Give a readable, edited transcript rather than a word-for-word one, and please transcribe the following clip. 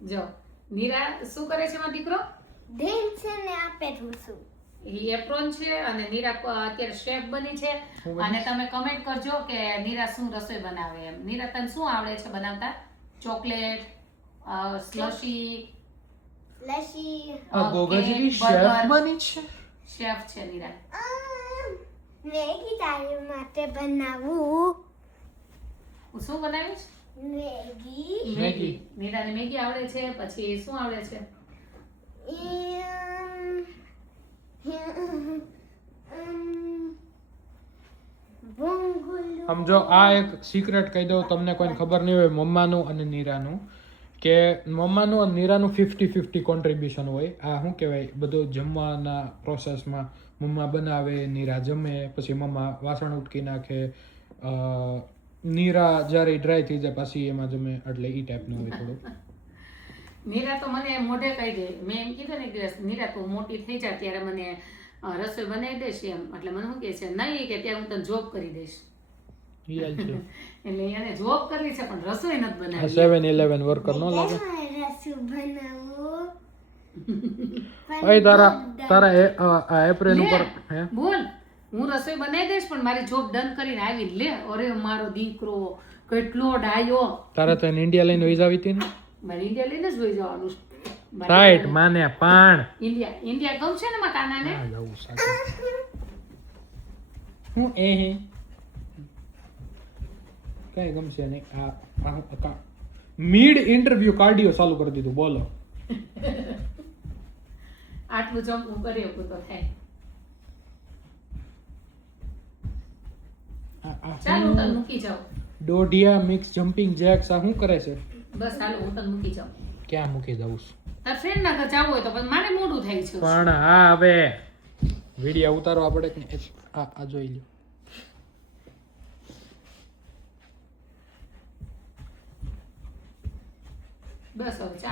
જો નીરા શું કરે છે મારો દીકરો? ધેન છે ને આપે છું. ઈ એપ્રોન છે અને નીરા અત્યારે શેફ બની છે. અને તમે કમેન્ટ કરજો કે નીરા શું રસોઈ બનાવે એમ. નીરા તને શું આવડે છે બનાવતા? ચોકલેટ, સ્લશી, ગોગા જેવી શેફ બની છે. શેફ છે નીરા. મેગી તારી માટે બનાવું. શું બનાવીશ? મેગી. નીરાને મેગી આવડે છે. પછી શું આવડે છે? સમજો આ એક સિક્રેટ કહી દઉં તમને કોઈને ખબર નહીં હોય મમ્માનું અને નીરાનું કે મમ્માનું અને નીરાનું 50-50 કોન્ટ્રીબ્યુશન હોય. આ શું કહેવાય બધું જમવાના પ્રોસેસમાં મમ્મા બનાવે, નીરા જમે, પછી મમ્મા વાસણ ઉટકી નાખે, નીરા જ્યારે ડ્રાય થઈ જાય પછી એમાં જમે, એટલે એ ટાઈપનું હોય થોડું. નીરા તો મને મોઢે કહી દે. મેં એમ કીધું ને કે નીરા તું મોટી થઈ જાય ત્યારે મને રસોઈ બનાવી દઈશ એમ. એટલે મને શું કહે છે નહીં કે ત્યારે હું તને જોબ કરી દઈશ. એટલે એને જોબ કરવી છે પણ રસોઈ નથી બનાવી. 7-11 વર્કર નો લાગે. રસોઈ બનાવું. ભાઈ તારા આ એપ્રિલ ઉપર હે બોલ હું રસોઈ બનાવી દઈશ પણ મારી જોબ ડન કરીને આવી લે. અરે મારો દીકરો કેટલો ડાયો. તારે તો એને ઇન્ડિયા લઈને વહી જાવી હતી ને. મારે ઇન્ડિયા લઈને જ વહી જવાનું. રાઈટ માને પાણ ઇન્ડિયા ગમશે ને મારા કાનાને. હા જવું સાચું. હું એ હે કઈ ગમશે નહીં. આ મિડ ઇન્ટરવ્યુ કાર્ડિયો ચાલુ કરી દીધું. બોલો આટલું જમ્પ હું કરી શકું તો થાય. ચાલ હું તને મૂકી જાઉં. ડોઢિયા મિક્સ જમ્પિંગ જેક્સ આ શું કરે છે? બસ હાલો હું તને મૂકી જાઉં. ક્યાં મૂકી દઉં? તાર ફ્રેન્ડ ના ઘર જવું હોય તો પણ મારે મોડું થાય છે. પણ હા હવે વિડિયો ઉતારો આપણે કે આ જોઈ લ્યો. બસ હવે ચાલ.